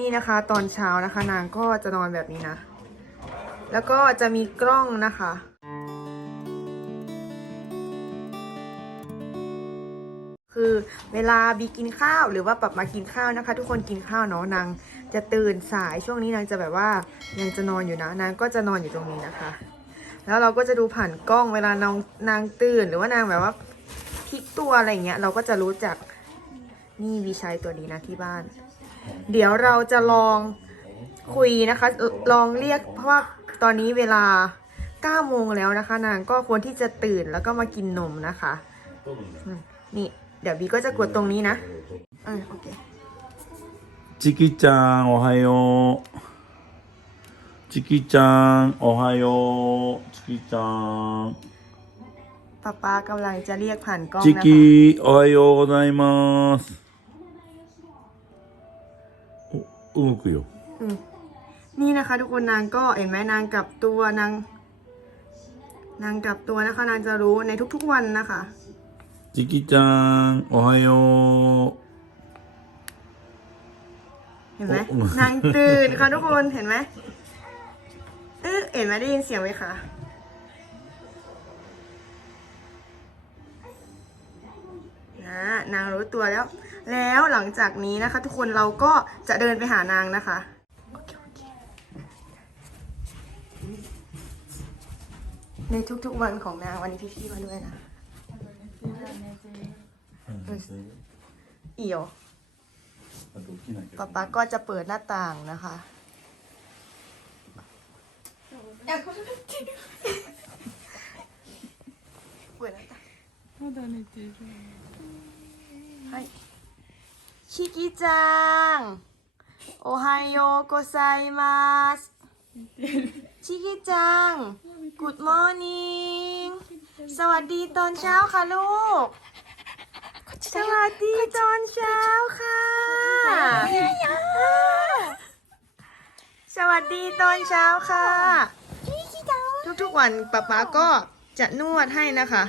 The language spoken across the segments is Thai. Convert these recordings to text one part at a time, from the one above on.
นี่นะคะตอนเช้านะคะนางก็จะนอนแบบนี้นะ แล้วก็จะมีกล้องนะคะคือเวลาบีกินข้าวหรือว่าปรับมากินข้าวนะคะ ทุกคนกินข้าวเนาะนางจะตื่นสายช่วงนี้นางจะแบบว่ายังจะนอนอยู่นะนางก็จะนอนอยู่ตรงนี้นะคะ แล้วเราก็จะดูผ่านกล้องเวลานางนางตื่นหรือว่านางแบบว่าพลิกตัวอะไรเงี้ยเราก็จะรู้จักนี่วีใช้ตัวนี้นะที่บ้าน เดี๋ยวเราจะลองคุยนะคะเอ่อลองเรียกเพราะว่าตอนนี้เวลา9โมงแล้วนะคะ นางก็ควรที่จะตื่นแล้วก็มากินนมนะคะอืมนี่ เดี๋ยวบีก็จะกดตรงนี้นะเออโอเค チキちゃん、おはよう。チキちゃん、おはよう。チキちゃん。 ป๊าป๊ากำลังจะเรียกผ่านกล้อง チ นะคะ キ、おはようございます。 お、動くよ。 อืมนี่นะคะ ทุกคนนางก็เห็นไหมนางกลับตัวนางนางกลับตัวนะคะ นางจะรู้ในทุกๆวันนะคะ チキちゃん、おはよう。 เห็นไหม โอ้ นางตื่นค่ะทุกคนเห็นไหมเออเห็นไหมได้ยินเสียงไหมคะนะนางรู้ตัวแล้ว แล้วหลังจากนี้นะคะ ทุกคนเราก็จะเดินไปหานางนะคะโอเคโอเคในทุกๆวันของนางวันนี้พี่ๆมาด้วยนะเอี่ยวป๊าป๊าก็จะเปิดหน้าต่างนะคะเปิดหน้าต่างはい คิกิจัง โอไฮโยโกไซมัสชิกิจัง Good morning สวัสดีตอนเช้าค่ะลูก สวัสดีตอนเช้าค่ะ สวัสดีตอนเช้าค่ะ ทุกๆวันป๊าป๊าก็จะนวดให้นะคะ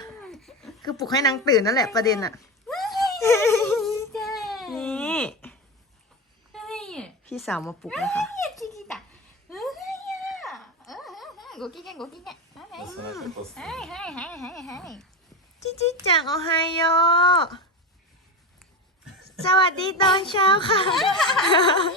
คือปลุกให้นางตื่นนั่นแหละประเด็นอะ พี่สาวมาปลุกนะคะ ご機嫌ご機嫌はいはいはいはいはい จิจิจังโอไฮโยสวัสดีตอนเช้าค่ะ はい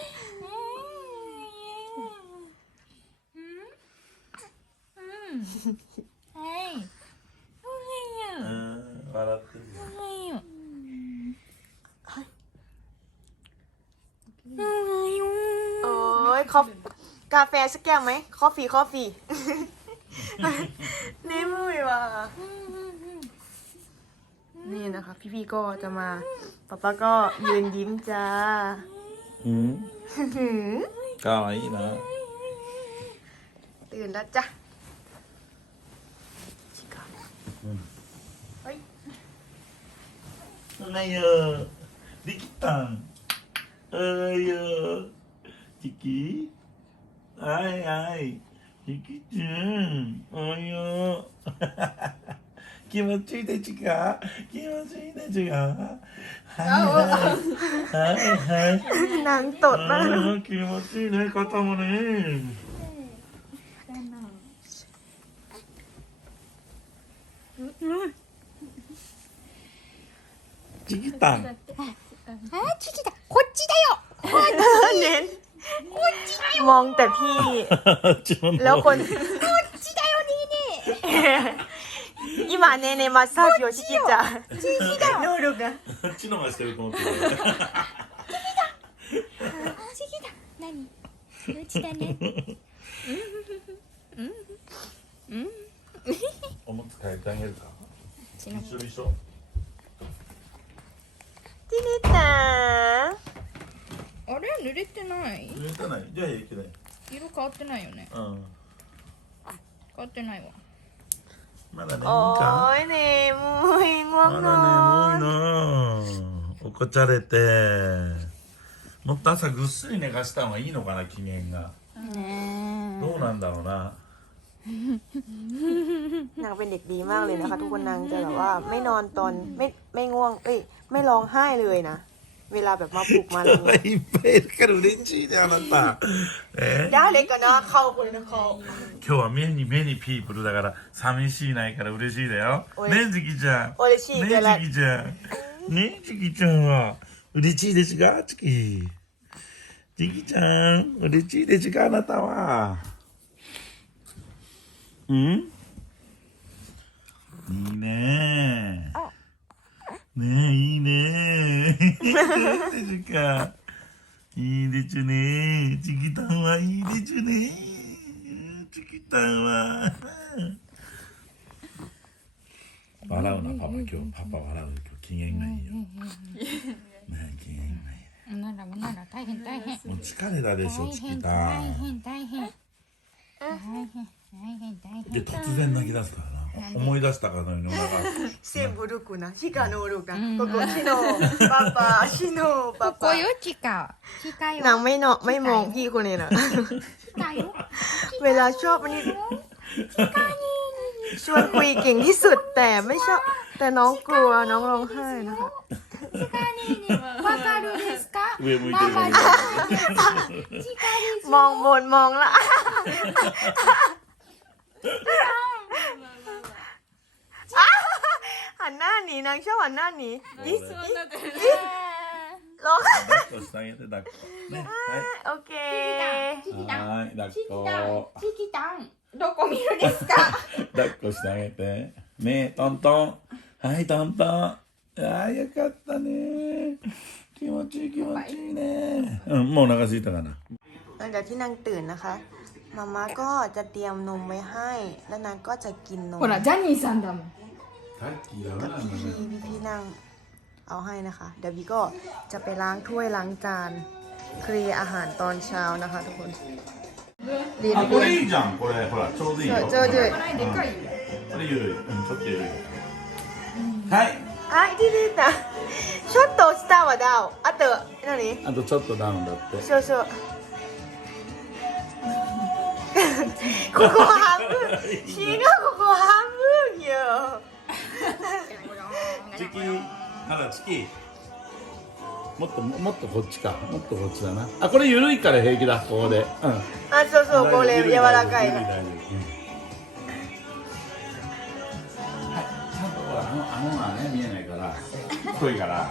คอฟกาแฟสักแก้วไหมคอฟฟี่คอฟีนี่มุ้ยว่ะนี่นะคะ พี่พี่ก็จะมาป๊าป๊าก็ยืนยิ้มจ้าหืมก็อะไรนะตื่นแล้วจ้ะชิคาเฮ้ยอะไรเออดิกิตังเออเออ チキはいはい。チキちゃん、およ。気持ちいいでちか気持ちいいでちかはいはいはい。なんと、なん気持ちいいね、肩もね。チキタン。 องแต่พี่ แล้วคน こっちだよね今ねねマッサージをしきちゃう能力がこっちのがしてると思ってる。ねチキだ何こっちだねおむつ替えてあげるか。ちの一緒でしょ。 ที่นี่จ๋า あれ濡れてない濡れてない。じゃあいけない。色変わってないよねうん。変わってないわまだ眠い โอ้ か。 ยเนมุยง่วง ま นอน だ眠いな。怒っちゃれて。もっと朝ぐっすり寝かした方がいいのかな、機嫌が。ねどうなんだろうな。 นางเป็นเด็กดีมากเลยนะคะ ทุกคนนางจะแบบว่าไม่นอนตอนไม่ไม่ง่วง เอ้ย ไม่ร้องไห้เลยนะ เ เวลาแบบมาปลุกมาอะไร 人が เงี้ย いっぱいいるから嬉しいねあなたえ ย่าเล็กกันนะเข้าคนนะเขา 今日は目に目にピープルだから寂しいないから嬉しいだよおいねじきちゃん嬉しいねからじきちゃんねじきちゃんは嬉しいですかチキじきちゃん嬉しいですかあなたはうんいいね ねえいいね。でじかいいでちゅね。チキタンはいいでちゅね。チキタンは。笑うなパパ。今日パパ笑う今日機嫌がいいよ。ねえ機嫌がいい。ならなら大変大変もう疲れたでしょ大チキ変タ大ン変大変大変大変大変。で突然泣き出すからな思い出したかのようにお腹 เสียงบุรุกุนะชิกาโนรุกนะโกโกชิโนปาปาชิโนปา ここ ปา よチカチカよ นางไม่เนาะไม่มองพี่คนนี้นะ チカよ เวลาชอบอันนี้ชวนคุยเก่งที่สุดแต่ไม่ชอบ แต่น้องกลัวน้องร้องไห้นะคะ チカにわかるですか上向いてるママチカです มองบนมองละ หันหน้าหนีนางชอบหันหน้าหนีอิสอิสอิสร้อง 抱っこしてあげて抱っこねは โอเค チキいタンはい抱っチキタンこチキタンどこ見るですか抱っこしてあげてねトントンはいトントンあーよかったね気持ちいい気持ちいいねうんもうお腹空いたかな หลังจากที่นางตื่นนะคะมาม่าก็จะเตรียมนมไว้ให้ แล้วนางก็จะกินนม ほらジャニーさんだもん さっきや กับพี่พี่พี่พี่นั่งเอาให้นะคะ เดี๋ยวบีก็จะไปล้างถ้วยล้างจานเคลียร์อาหารตอนเช้านะคะทุกคนดี あ ดี これいいじゃんこれほらちょうどいいよちょうどいいうんこれゆるいうんちょっとゆるいはい อ่ะดีดีนะちょっとしたわだおあと何あとちょっとダウンだってそうそうここ半分違うここ半分よ チキまだチキもっともっとこっちか。もっとこっちだな。あこれゆるいから平気だここで。うん。あそうそうこれ柔らかい。ゆる大丈夫うんはい。ちゃんとほらあの顎がね見えない。から太い。から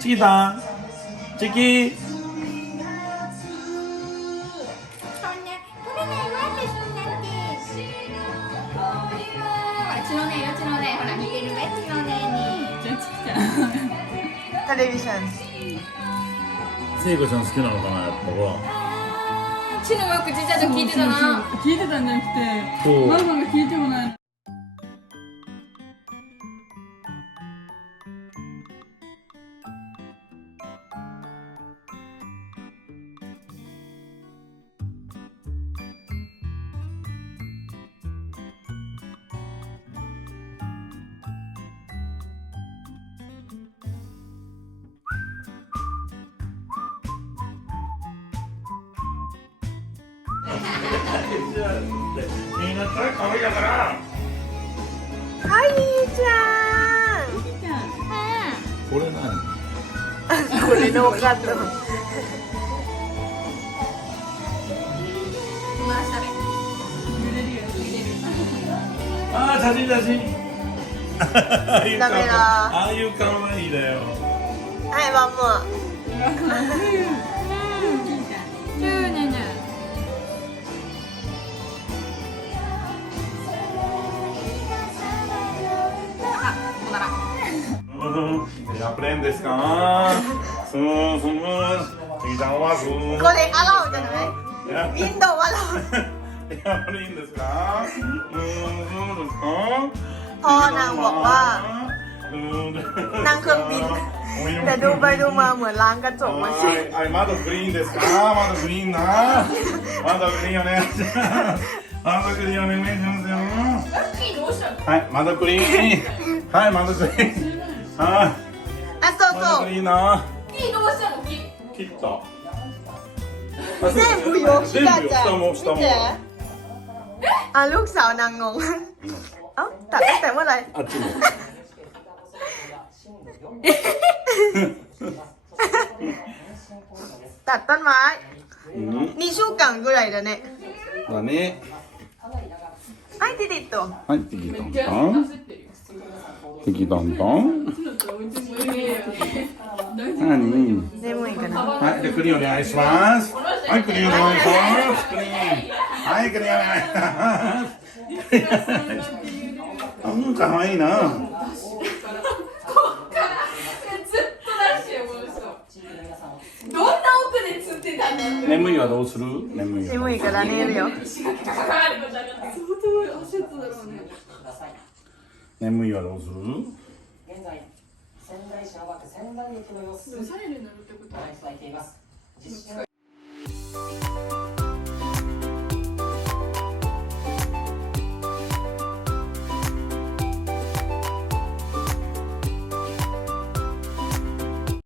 チキさんチキら血のね血のねほら見てるね血のねにじゃちきちゃんテレビション聖子ちゃん好きなのかなやっぱほら血のよくちっちゃいと聞いてたな。聞いてたんじゃなくてマが聞いてもみんな可愛いだからはいちゃんこれ何これのカットああ写真写真ああいう顔ダメだああいう可愛いだよはいワンモアチュー Y aprendes, ah. Y damos a su. โกเล็กอร่อยจังเลย Y อินโดอร่อย aprendes, ah. Oh, nàng bảo là- นั่งเครื่องบิน แต่ดูไปดูมาเหมือนล้างกระจกมาชิ Ai, ai, manda green des, ah, manda green, ah. Manda green, né? Manda green, né? ให้มาตะกรีให้มาตะกรี 아, อะโซโซ 하나그리나 นี่ดูสนุกกิ๊ 틱 다. 아, เซ่บุโยชิดาจังมีเจ๋อะลูกสาวนางงง เอ้าตัดตั้งแต่เมื่อไหร่ 아 침. 음. ตัดต้นไม้ นี่ชู้กังกูไรเดี๋ยวนี้ 그다음에 ไอ้ติดติดตัว 한띠기 มันเจอ 동. キトントン何？眠いかなはい、じゃあクリーンお願いします。はい、クリーンお願いします。クリーン。はい、クリーンお願いします。うん、かわいいな。ずっと出してよこの人どんな奥で釣ってたの？眠いはどうする？眠いは。眠いから寝るよ 相当焦っただろうね眠いはどうする？現在仙台市青葉区仙台駅の様子。をサイレン鳴るってことご覧いただいています。実施の